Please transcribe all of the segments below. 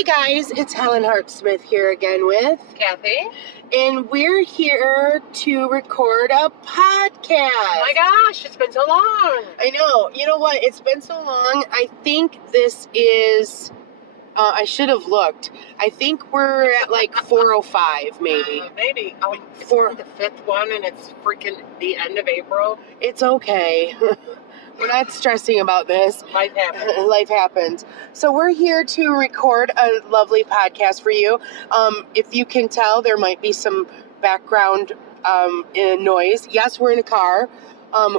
Hey guys, it's Helen Hart-Smith here again with Cathy. And we're here to record a podcast. Oh my gosh, it's been so long. I know. You know what? It's been so long. I think this is, I should have looked. I think we're at like 405 maybe. Maybe. It's For the fifth one and it's freaking the end of April. It's okay. We're not stressing about this. Life happens. Life happens. So we're here to record a lovely podcast for you. If you can tell, there might be some background noise. Yes, we're in a car.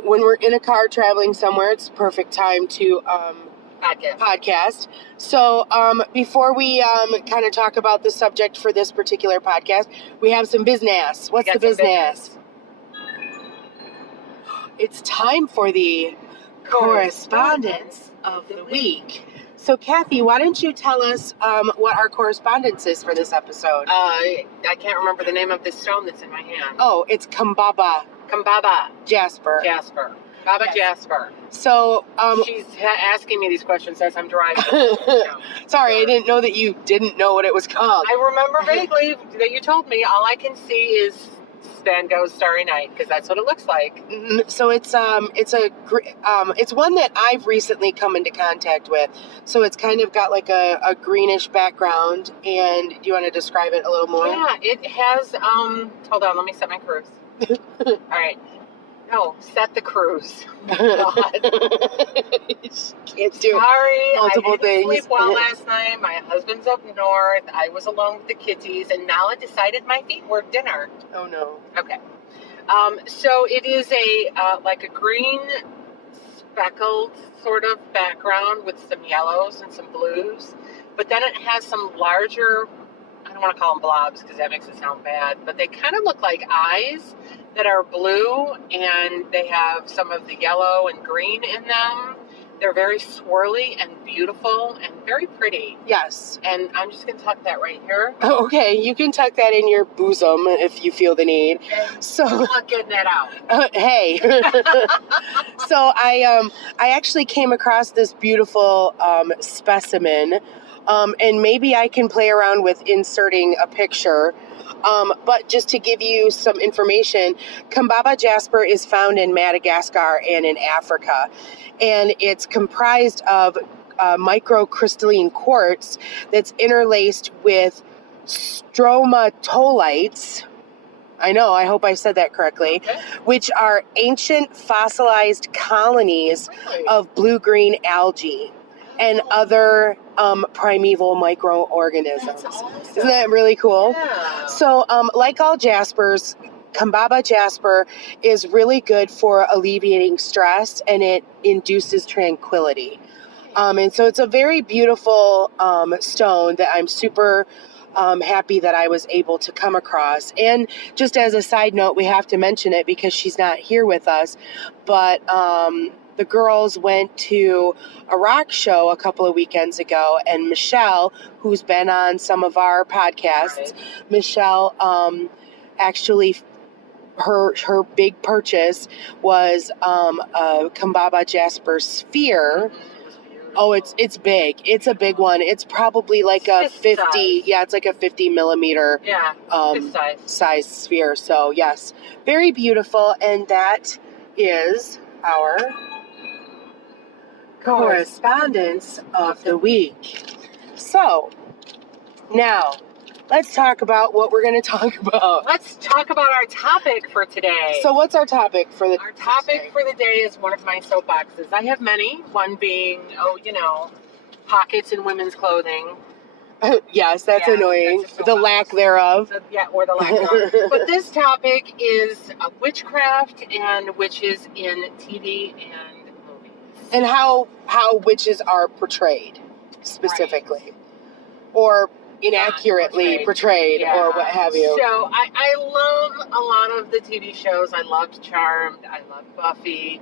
When we're in a car traveling somewhere, it's the perfect time to podcast. So before we kind of talk about the subject for this particular podcast, we have some business. What's the business? It's time for the correspondence of the week. So, Cathy, why don't you tell us what our correspondence is for this episode? I can't remember the name of this stone that's in my hand. Oh, it's Kambaba Jasper. Baba Jasper. So, she's asking me these questions as I'm driving. Sorry, I didn't know that you didn't know what it was called. I remember vaguely that you told me. All I can see is Van Gogh's Starry Night, because that's what it looks like. So it's one that I've recently come into contact with. So it's kind of got like a greenish background. And do you want to describe it a little more? Yeah, it has. Hold on, let me set my cruise. All right. No, set the cruise. God. Can't do multiple I didn't things. sleep well last night. My husband's up north. I was alone with the kitties, and now I decided my feet were dinner. Oh no. Okay. So it is like a green speckled sort of background with some yellows and some blues, but then it has some larger, I don't want to call them blobs because that makes it sound bad, but they kind of look like eyes that are blue, and they have some of the yellow and green in them. They're very swirly and beautiful and very pretty. Yes. And I'm just going to tuck that right here. Oh, okay, you can tuck that in your bosom if you feel the need. So I'm not getting that out. Hey. So I actually came across this beautiful specimen, and maybe I can play around with inserting a picture. But just to give you some information, Kambaba Jasper is found in Madagascar and in Africa, and it's comprised of microcrystalline quartz that's interlaced with stromatolites. I know, I hope I said that correctly, okay. Which are ancient fossilized colonies of blue-green algae and other primeval microorganisms. That's awesome. Isn't that really cool? Yeah. So, like all jaspers, Kambaba Jasper is really good for alleviating stress, and it induces tranquility. And so it's a very beautiful stone that I'm super happy that I was able to come across. And just as a side note, we have to mention it because she's not here with us, but the girls went to a rock show a couple of weekends ago, and Michelle, who's been on some of our podcasts, Right. Michelle actually, her big purchase was a Kambaba Jasper sphere. Oh, it's big. It's a big one. It's probably like a 50. Size. Yeah, it's like a 50 millimeter size sphere. So yes, very beautiful, and that is our correspondence of the week. So, now, let's talk about what we're going to talk about. Let's talk about our topic for today. So, what's our topic for the Our topic for the day is one of my soapboxes. I have many. One being, pockets in women's clothing. Yes, that's annoying. That's the lack thereof. Or the lack thereof. But this topic is witchcraft and witches in TV and movies. And how witches are portrayed, specifically. Right. Or inaccurately portrayed yeah. or what have you. So I love a lot of the TV shows. I loved Charmed. I love Buffy.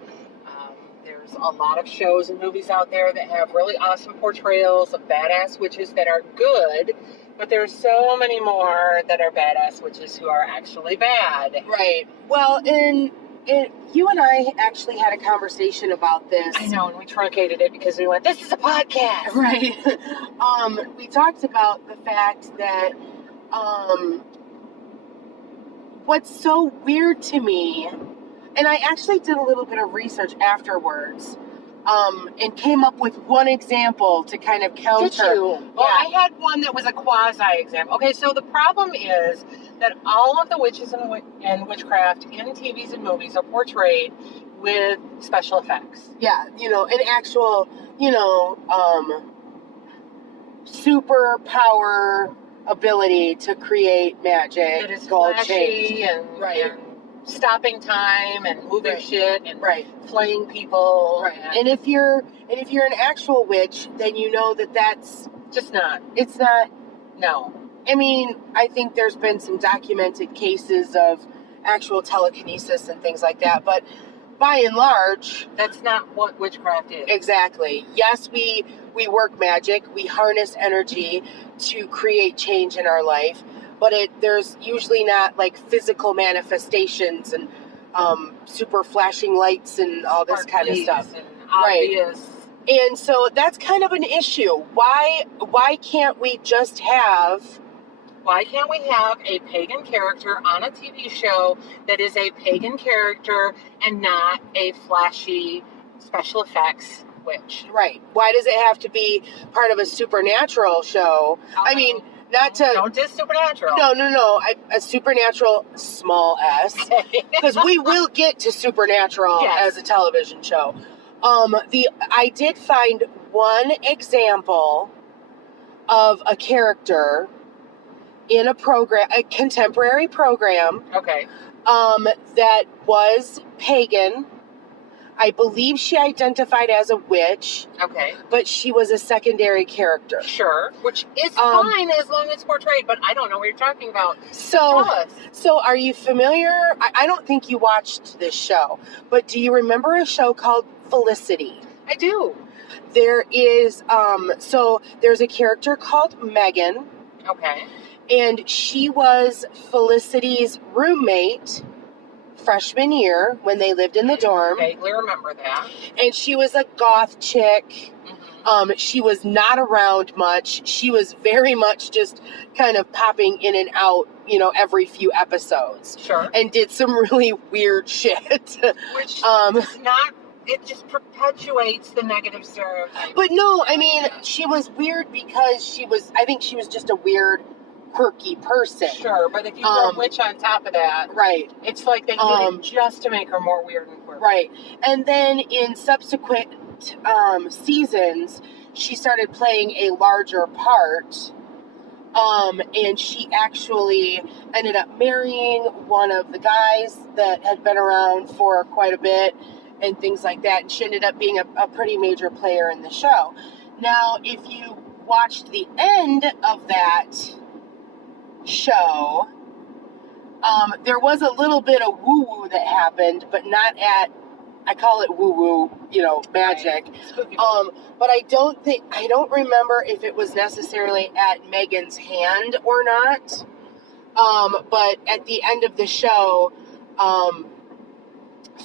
There's a lot of shows and movies out there that have really awesome portrayals of badass witches that are good, but there's so many more that are badass witches who are actually bad. Right. Well, and you and I actually had a conversation about this. I know, and we truncated it because we went, this is a podcast. Right. We talked about the fact that what's so weird to me, and I actually did a little bit of research afterwards, and came up with one example to kind of counter. Did you? Well, I had one that was a quasi example. Okay, so the problem is that all of the witches and witchcraft in TVs and movies are portrayed with special effects. Yeah, an actual, superpower ability to create magic. It is gold flashy chain. and, Right. and stopping time and moving Right. shit and Right. flaying people. Right. And if you're an actual witch, then you know that that's Just not. it's not. No. I mean, I think there's been some documented cases of actual telekinesis and things like that, but by and large, That's not what witchcraft is. exactly. Yes, we work magic. We harness energy to create change in our life, but there's usually not like physical manifestations and super flashing lights and all this kind of stuff. And Right. obvious. And so that's kind of an issue. Why can't we just have Why can't we have a pagan character on a TV show that is a pagan character and not a flashy special effects witch? right? Why does it have to be part of a supernatural show? I mean, not to Don't diss Supernatural. no. A supernatural small s, because we will get to supernatural Yes. as a television show. I did find one example of a character in a contemporary program, Okay. that was pagan. I believe she identified as a witch, Okay. but she was a secondary character. Sure. Which is fine as long as it's portrayed, but I don't know what you're talking about. So, Tell us. so are you familiar? I don't think you watched this show, but do you remember a show called Felicity? I do. There is, so there's a character called Megan, Okay. and she was Felicity's roommate freshman year when they lived in the dorm. Vaguely remember that. And she was a goth chick. Mm-hmm. She was not around much. She was very much just kind of popping in and out, every few episodes. Sure. And did some really weird shit. Which Um, is not, it just perpetuates the negative stereotype. But no, I mean, she was weird because I think she was just a weird, quirky person. Sure, but if you throw a witch on top of that, Right. it's like they did it just to make her more weird and quirky. Right. And then in subsequent seasons, she started playing a larger part. And she actually ended up marrying one of the guys that had been around for quite a bit and things like that. And she ended up being a pretty major player in the show. Now, if you watched the end of that show, there was a little bit of woo-woo that happened, but not at, I call it woo-woo, magic. Right. But I don't remember if it was necessarily at Megan's hand or not. But at the end of the show,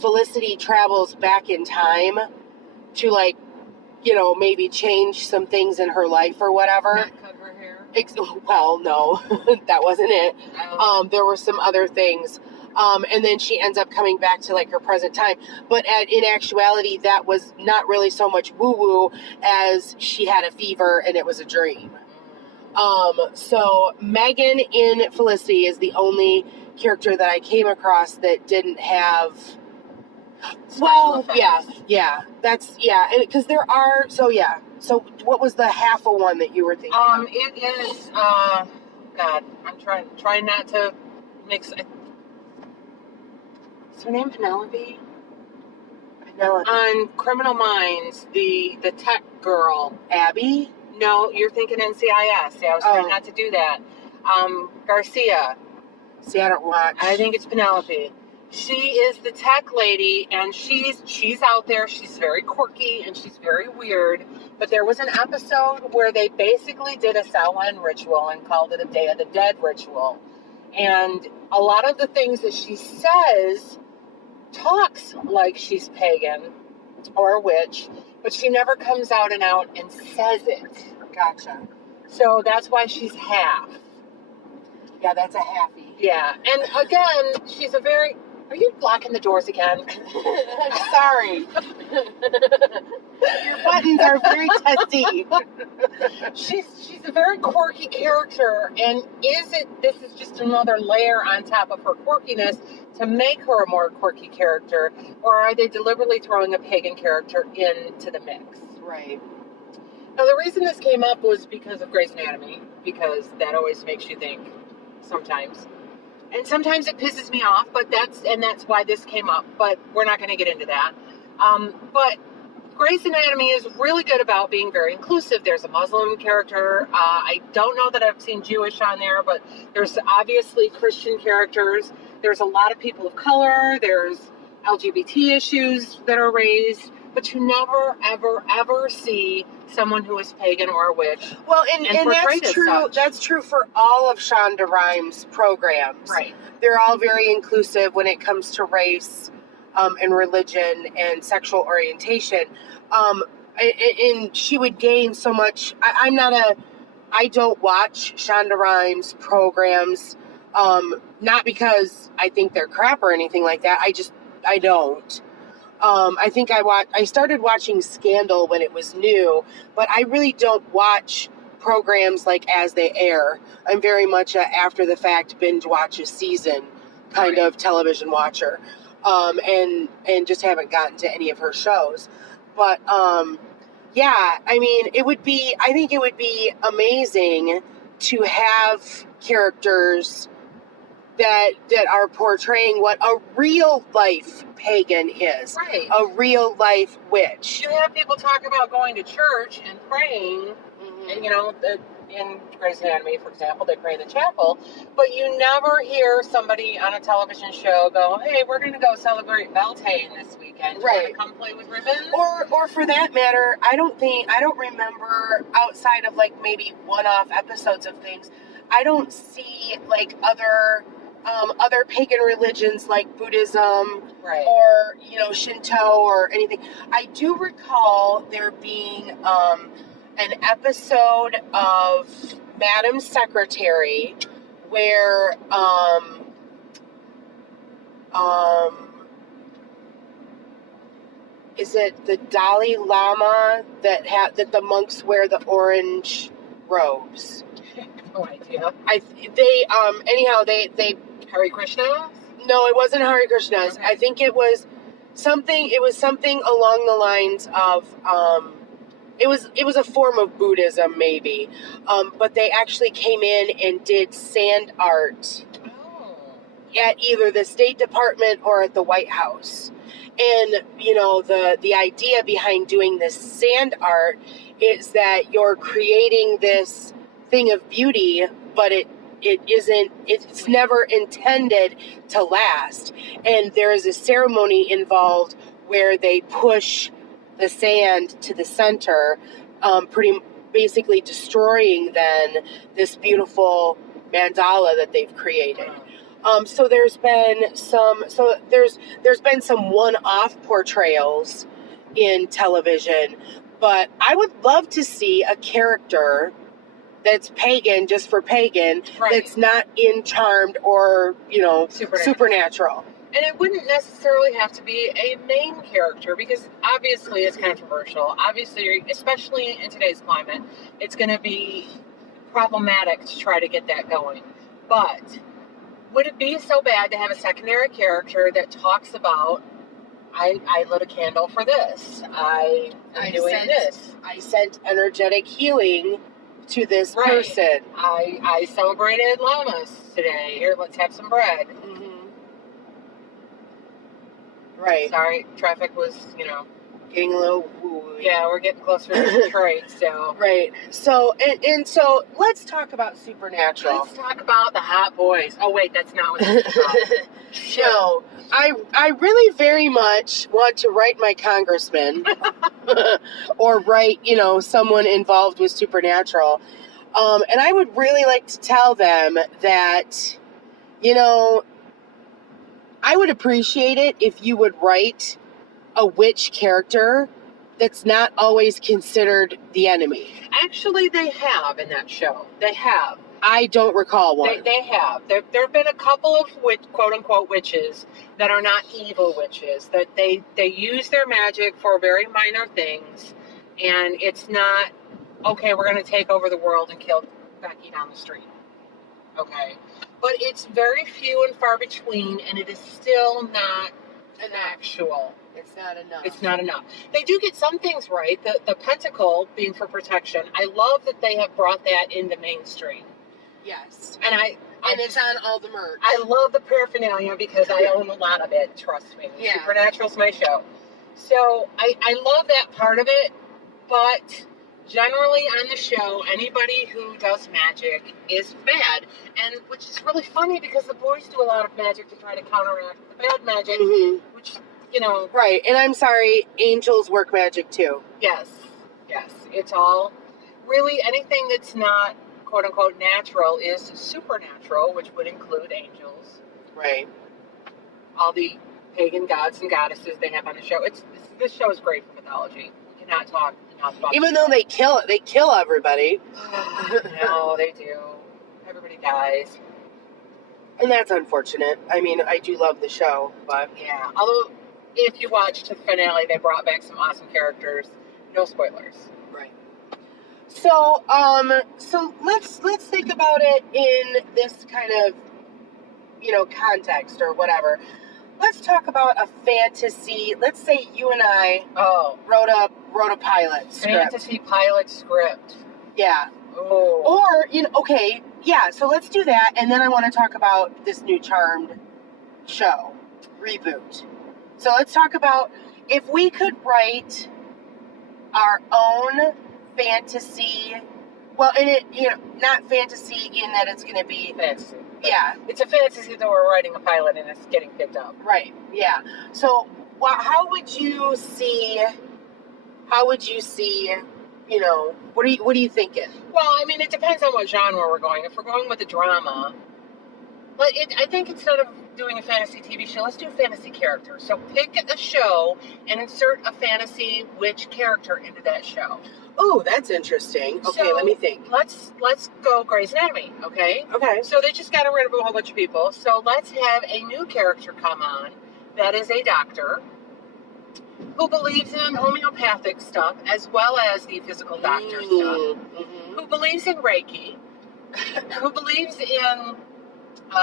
Felicity travels back in time to maybe change some things in her life or whatever. Not cut her hair. Well, no, that wasn't it. Oh. There were some other things. And then she ends up coming back to her present time. But in actuality, that was not really so much woo-woo as she had a fever and it was a dream. So Megan in Felicity is the only character that I came across that didn't have. Special effects. Because there are. So what was the half of one that you were thinking? It is. God, I'm trying not to mix. Is her name Penelope? Penelope. On Criminal Minds, the tech girl. Abby? No, you're thinking NCIS. Yeah, I was trying not to do that. Garcia. See, I don't watch. I think it's Penelope. She is the tech lady, and she's out there. She's very quirky and she's very weird. But there was an episode where they basically did a Samhain ritual and called it a Day of the Dead ritual. And a lot of the things that she says talks like she's pagan or a witch, but she never comes out and says it. Gotcha. So that's why she's half. Yeah, that's a halfie. Yeah, and again, she's a very... Are you locking the doors again? Sorry. Your buttons are very testy. She's a very quirky character, and this is just another layer on top of her quirkiness to make her a more quirky character, or are they deliberately throwing a pagan character into the mix? Right. Now, the reason this came up was because of Grey's Anatomy, because that always makes you think sometimes. And sometimes it pisses me off, but that's why this came up, but we're not going to get into that. But Grey's Anatomy is really good about being very inclusive. There's a Muslim character. I don't know that I've seen Jewish on there, but there's obviously Christian characters. There's a lot of people of color. There's LGBT issues that are raised, but you never, ever, ever see someone who is pagan or a witch. Well, and that's true. That's true for all of Shonda Rhimes' programs. Right. They're all very inclusive when it comes to race, and religion and sexual orientation. And she would gain so much. I don't watch Shonda Rhimes' programs, not because I think they're crap or anything like that. I don't. I think I started watching Scandal when it was new, but I really don't watch programs like as they air. I'm very much a after the fact binge watch a season kind of television watcher. And just haven't gotten to any of her shows. But, yeah, I mean, I think it would be amazing to have characters that are portraying what a real life pagan is. Right. A real life witch. You have people talk about going to church and praying, and in Grey's Anatomy, for example, they pray in the chapel, but you never hear somebody on a television show go, "Hey, we're going to go celebrate Beltane this weekend. You want to come play with ribbons?" Or for that matter, I don't remember, outside of like maybe one-off episodes of things, I don't see like other pagan religions like Buddhism or Shinto or anything. I do recall there being an episode of Madam Secretary where is it the Dalai Lama that the monks wear the orange robes? No idea. They Hare Krishna? No, it wasn't Hare Krishna's. Okay. I think it was something along the lines of it was a form of Buddhism maybe. But they actually came in and did sand art at either the State Department or at the White House. And the idea behind doing this sand art is that you're creating this thing of beauty, but it's never intended to last. And there is a ceremony involved where they push the sand to the center, basically destroying then this beautiful mandala that they've created. So there's been some one-off portrayals in television, but I would love to see a character that's pagan just for pagan, that's not in Charmed or, Supernatural. And it wouldn't necessarily have to be a main character, because obviously it's controversial. Obviously, especially in today's climate, it's going to be problematic to try to get that going. But would it be so bad to have a secondary character that talks about, I lit a candle for this, I sent energetic healing to this person. I celebrated llamas today. Here, let's have some bread. Right. Sorry, traffic was, getting a little woo. Yeah, we're getting closer to Detroit, so. Right. So, and so let's talk about Supernatural. Let's talk about the hot boys. Oh, wait, that's not what this is about. No, I really very much want to write my congressman or write, someone involved with Supernatural. And I would really like to tell them that, I would appreciate it if you would write a witch character that's not always considered the enemy. Actually, they have in that show. They have. I don't recall one. They have. There have been a couple of quote-unquote witches that are not evil witches, that they use their magic for very minor things, and it's not, okay, we're going to take over the world and kill Becky down the street. Okay? But it's very few and far between, and it is still not an actual. It's not enough. It's not enough. They do get some things right. The pentacle being for protection. I love that they have brought that into mainstream. Yes. And it's on all the merch. I love the paraphernalia because I own a lot of it, trust me. Yeah. Supernatural's my show. So I love that part of it, but generally on the show, anybody who does magic is bad. And which is really funny because the boys do a lot of magic to try to counteract the bad magic, which, you know. Right. And I'm sorry, angels work magic too. Yes. It's all, really anything that's not quote unquote natural is supernatural, which would include angels. Right. All the pagan gods and goddesses they have on the show. This show is great for mythology. We cannot talk enough about Even though they kill everybody. No, they do. Everybody dies. And that's unfortunate. I mean, I do love the show, but yeah. Although if you watched the finale, they brought back some awesome characters. No spoilers. Right. So let's think about it in this kind of, context or whatever. Let's talk about a fantasy. Let's say you and I wrote a pilot script. Fantasy pilot script. Yeah. Oh. Or, okay, yeah, so let's do that, and then I want to talk about this new Charmed show, reboot. So let's talk about if we could write our own fantasy, well, and it, not fantasy in that it's going to be... Fantasy. Yeah. It's a fantasy that we're writing a pilot and it's getting picked up. Right, yeah. So, how would you see, what are you thinking? Well, I mean, it depends on what genre we're going. If we're going with a drama, I think instead of doing a fantasy TV show, let's do a fantasy character. So pick a show and insert a fantasy witch character into that show. Oh, that's interesting. Okay, So, let me think. Let's go Grey's Anatomy, okay? Okay. So they just got rid of a whole bunch of people. So let's have a new character come on that is a doctor who believes in homeopathic stuff as well as the physical doctor stuff, who believes in Reiki, who believes in,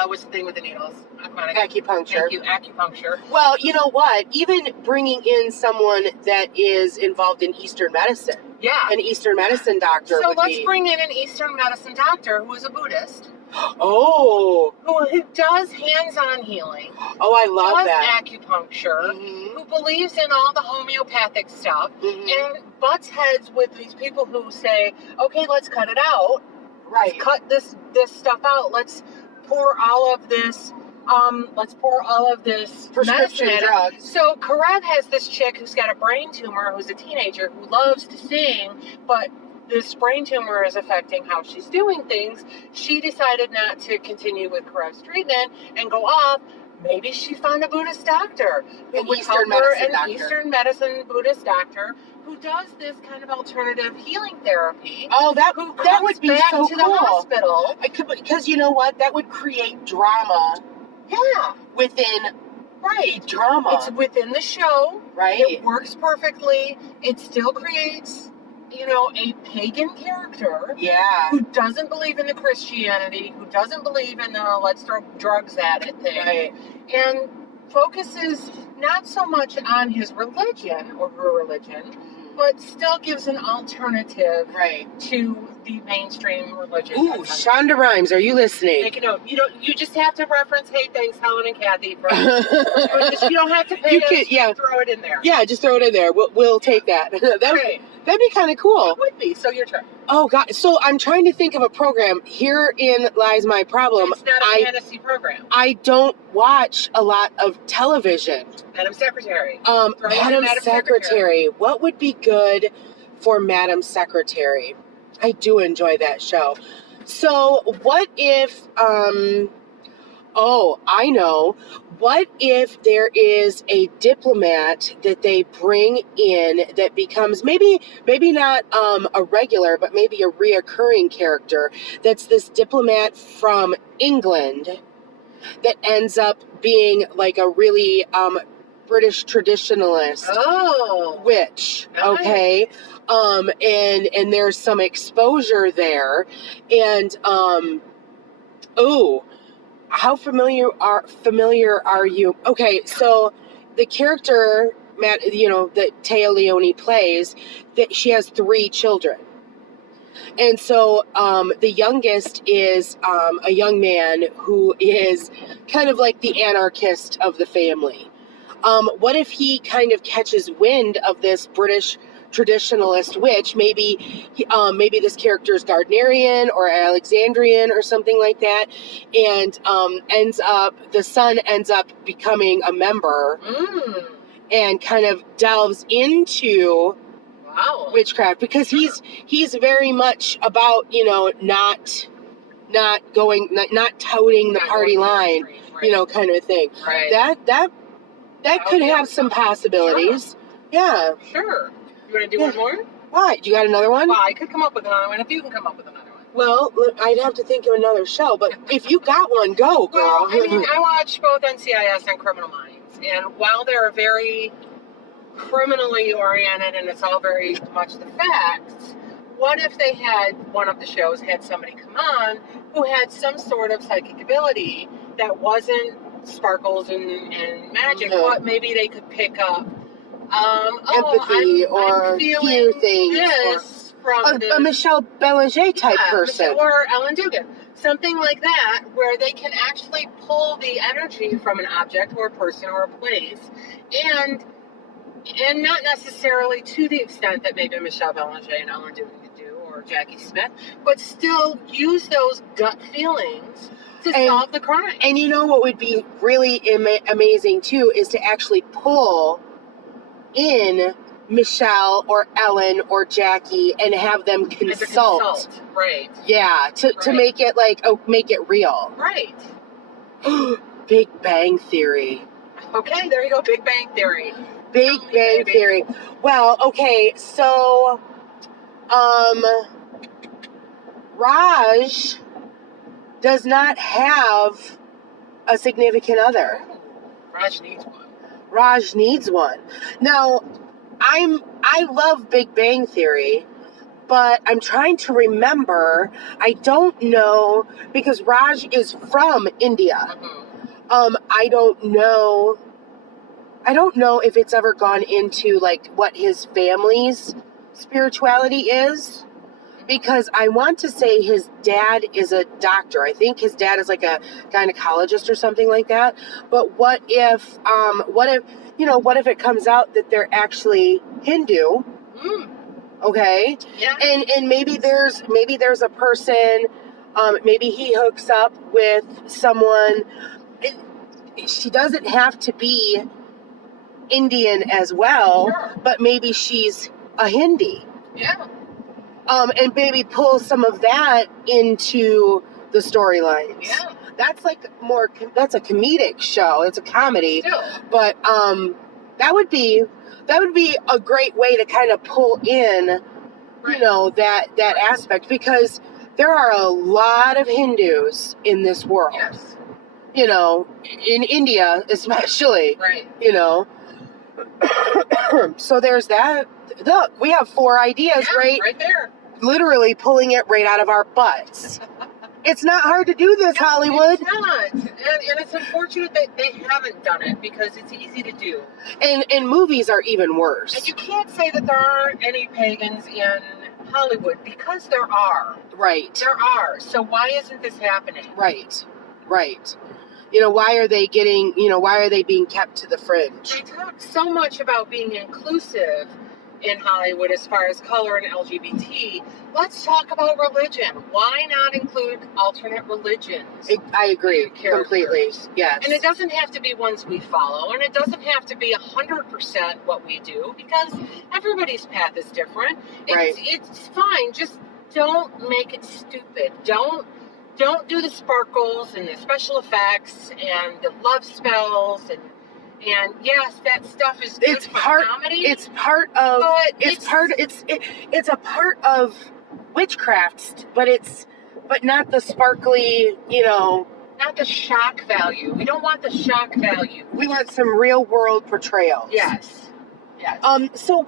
what's the thing with the needles? Acupuncture. Thank you, acupuncture. Well, you know what? Even bringing in someone that is involved in Eastern medicine. Yeah. An Eastern medicine doctor So would let's be... bring in an Eastern medicine doctor who is a Buddhist. Oh. Who does hands-on healing. Oh, I love that. Acupuncture. Who believes in all the homeopathic stuff. And butts heads with these people who say, okay, let's cut it out. Right. Let's cut this stuff out. Let's pour all of this Prescription medicine. drugs. So Karev has this chick who's got a brain tumor, who's a teenager, who loves to sing, but this brain tumor is affecting how she's doing things. She decided not to continue with Karev's treatment and go off. Maybe she found a Buddhist doctor who would help her, an Eastern medicine Buddhist doctor who does this kind of alternative healing therapy. Oh, that would be back so to cool. the hospital. Because you know what? That would create drama. Yeah. Within drama. It's within the show. Right. It works perfectly. It still creates, a pagan character. Yeah. Who doesn't believe in the Christianity, who doesn't believe in the let's throw drugs at it thing. Right. And focuses not so much on his religion or her religion, but still gives an alternative to the mainstream religion. Ooh, Shonda Rhimes, are you listening? Make a note. You just have to reference, hey, thanks, Helen and Cathy. You don't have to pay us, throw it in there. Yeah, just throw it in there. We'll take that. That'd be kind of cool. It would be. So your turn. Oh, God. So I'm trying to think of a program. Herein lies my problem. It's not a fantasy program. I don't watch a lot of television. Madam Secretary. Madam Secretary. What would be good for Madam Secretary? I do enjoy that show. So what if Oh, I know. What if there is a diplomat that they bring in that becomes maybe not a regular, but maybe a reoccurring character? That's this diplomat from England that ends up being like a really British traditionalist witch. Nice. Okay, and there's some exposure there, and oh. How familiar are you? Okay, so the character Matt, that Taya Leone plays, that she has 3 children, and so the youngest is a young man who is kind of like the anarchist of the family. What if he kind of catches wind of this British traditionalist witch? Maybe this character is Gardnerian or Alexandrian or something like that, and the son ends up becoming a member and kind of delves into witchcraft, because he's very much about not touting the party line, kind of thing. Right. That could have some possibilities. Sure. Yeah. Sure. You want to do one more? What? You got another one? Well, I could come up with another one if you can come up with another one. Well, I'd have to think of another show, but if you got one, go, girl. Well, I mean, I watch both NCIS and Criminal Minds, and while they're very criminally oriented and it's all very much the facts, what if they had, one of the shows had somebody come on who had some sort of psychic ability that wasn't sparkles and magic, but maybe they could pick up empathy or hear things, this from a Michelle Belanger type person, or Ellen Dugan, something like that, where they can actually pull the energy from an object or a person or a place, and not necessarily to the extent that maybe Michelle Belanger and Ellen Dugan could do, or Jackie Smith, but still use those gut feelings to solve the crime. And you know what would be really amazing too is to actually pull in Michelle or Ellen or Jackie and have them consult. Right. Yeah, to make it make it real. Right. Big Bang Theory. Okay, there you go. Big Bang Theory. Big Bang Theory. Well, okay, so Raj does not have a significant other. Raj needs one. Raj needs one. Now, I love Big Bang Theory, but I'm trying to remember. I don't know, because Raj is from India. I don't know if it's ever gone into like what his family's spirituality is, because I want to say his dad is a doctor. I think his dad is like a gynecologist or something like that. But what if it comes out that they're actually Hindu? Okay. Yeah. And maybe there's a person, maybe he hooks up with someone. She doesn't have to be Indian as well, but maybe she's a Hindi. Yeah. And maybe pull some of that into the storylines. Yeah. That's that's a comedic show. It's a comedy. But that would be a great way to kind of pull in, that aspect, because there are a lot of Hindus in this world. Yes. In India especially. Right. So there's that. Look, we have 4 ideas right there. Literally pulling it right out of our butts. It's not hard to do this, Hollywood. It's not. And it's unfortunate that they haven't done it, because it's easy to do. And movies are even worse. And you can't say that there aren't any pagans in Hollywood, because there are. Right. There are. So why isn't this happening? Right. Why are they being kept to the fringe? They talk so much about being inclusive in Hollywood as far as color and LGBT. Let's talk about religion. Why not include alternate religions? I agree completely. Yes. And it doesn't have to be ones we follow, and it doesn't have to be 100% what we do, because everybody's path is different. It's fine. Just don't make it stupid. Don't don't do the sparkles and the special effects and the love spells and yes, that stuff is good for comedy. It's part of. But It's a part of witchcraft, but not the sparkly. Not the shock value. We don't want the shock value. We want some real world portrayals. Yes. So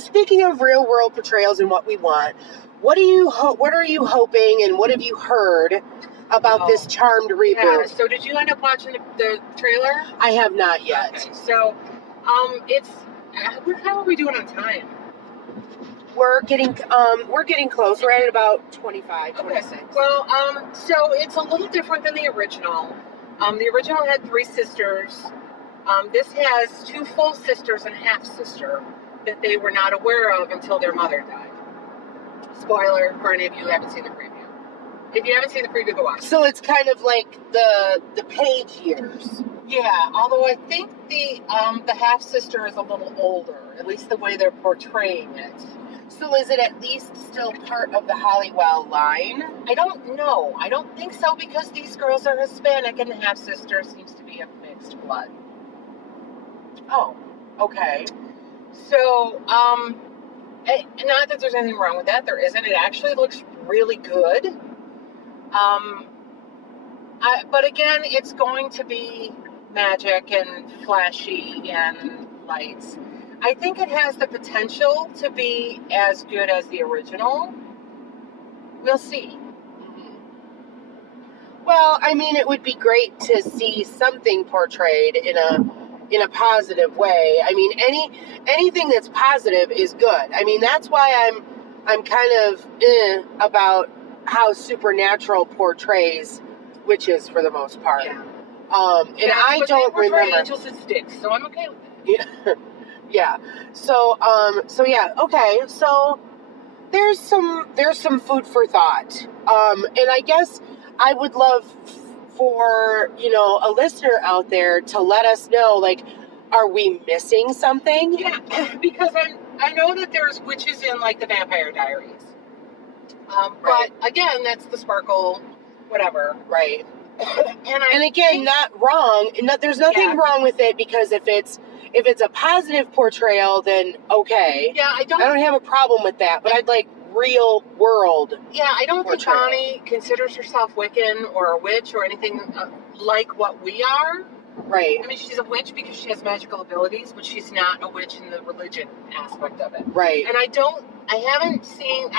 speaking of real world portrayals and what we want, what are you hoping and what have you heard about this Charmed reboot? Yeah, so did you end up watching the trailer? I have not yet. Okay, so it's how are we doing on time? We're getting close. We're at about 25, 26. Okay. Well, so it's a little different than the original. The original had 3 sisters. This has 2 full sisters and a half sister that they were not aware of until their mother died. Spoiler for any of you who haven't seen the preview. If you haven't seen the preview, go watch. So it's kind of like the Page years. Yeah, although I think the half sister is a little older, at least the way they're portraying it. So is it at least still part of the Halliwell line? I don't know. I don't think so because these girls are Hispanic and the half sister seems to be of mixed blood. Oh, okay. So, not that there's anything wrong with that. There isn't. It actually looks really good. But again, it's going to be magic and flashy and lights. I think it has the potential to be as good as the original. We'll see. Well, I mean, it would be great to see something portrayed in a positive way. I mean, anything that's positive is good. I mean, that's why I'm kind of about how Supernatural portrays witches for the most part. Yeah. I don't remember angels and sticks, so I'm okay with it. Yeah. Yeah. So yeah. Okay. So there's some food for thought. And I guess I would love for a listener out there to let us know, like, are we missing something? Yeah, because I know that there's witches in like the Vampire Diaries. Right. But again, that's the sparkle, whatever. Right. And again, not wrong. There's nothing wrong with it because if it's a positive portrayal, then okay. Yeah, I don't have a problem with that. But I'd like real world. Yeah, I don't think portrayal. Bonnie considers herself Wiccan or a witch or anything like what we are. Right. I mean, she's a witch because she has magical abilities, but she's not a witch in the religion aspect of it. Right. And I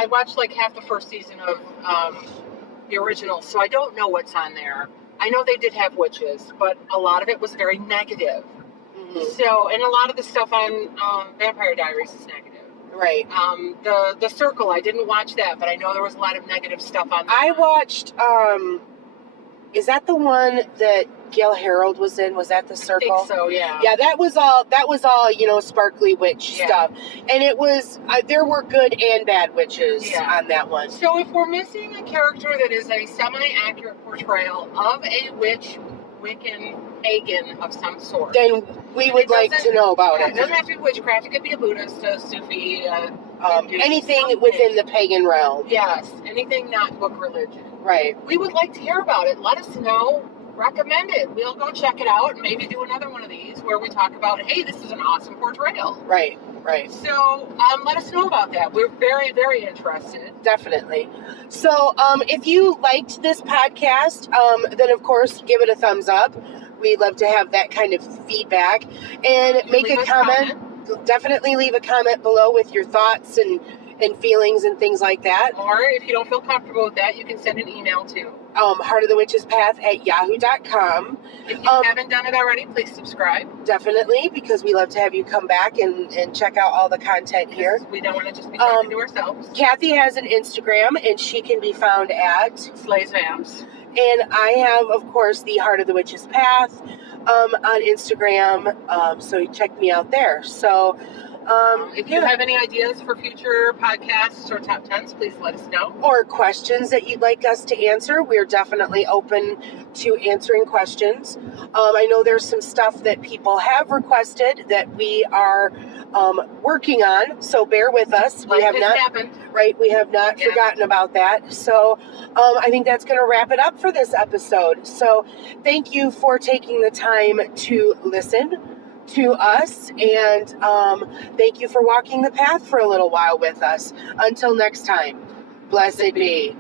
watched like half the first season of the original, so I don't know what's on there. I know they did have witches, but a lot of it was very negative. Mm-hmm. So, and a lot of the stuff on Vampire Diaries is negative. Right. The Circle, I didn't watch that, but I know there was a lot of negative stuff on that. I watched, is that the one that Gail Harold was in? Was that The Circle? I think so, yeah. Yeah, that was all, sparkly witch stuff. And it was, there were good and bad witches on that one. So if we're missing a character that is a semi-accurate portrayal of a witch, Wiccan, pagan of some sort, then we would like to know about it. It doesn't have to be witchcraft. It could be a Buddhist, a Sufi, anything within the pagan realm. Yes, anything not book religion. Right. We would like to hear about it. Let us know. Recommend it. We'll go check it out and maybe do another one of these where we talk about, hey, this is an awesome portrayal. Right, right. So let us know about that. We're very, very interested. Definitely. So if you liked this podcast, then of course give it a thumbs up. We'd love to have that kind of feedback. And make a comment. Definitely leave a comment below with your thoughts and feelings and things like that. Or if you don't feel comfortable with that, you can send an email to heartofthewitchespath@yahoo.com. If you haven't done it already, please subscribe. Definitely, because we love to have you come back and check out all the content here. We don't want to just be talking to ourselves. Kathy has an Instagram, and she can be found at Slays Vamps. And I have, of course, the Heart of the Witch's Path on Instagram, so you check me out there. So, if you have any ideas for future podcasts or top 10s, please let us know. Or questions that you'd like us to answer. We're definitely open to answering questions. I know there's some stuff that people have requested that we are working on. So bear with us. Life has happened. Right, we have not forgotten about that. So I think that's going to wrap it up for this episode. So thank you for taking the time to listen to us, and thank you for walking the path for a little while with us. Until next time, blessed be.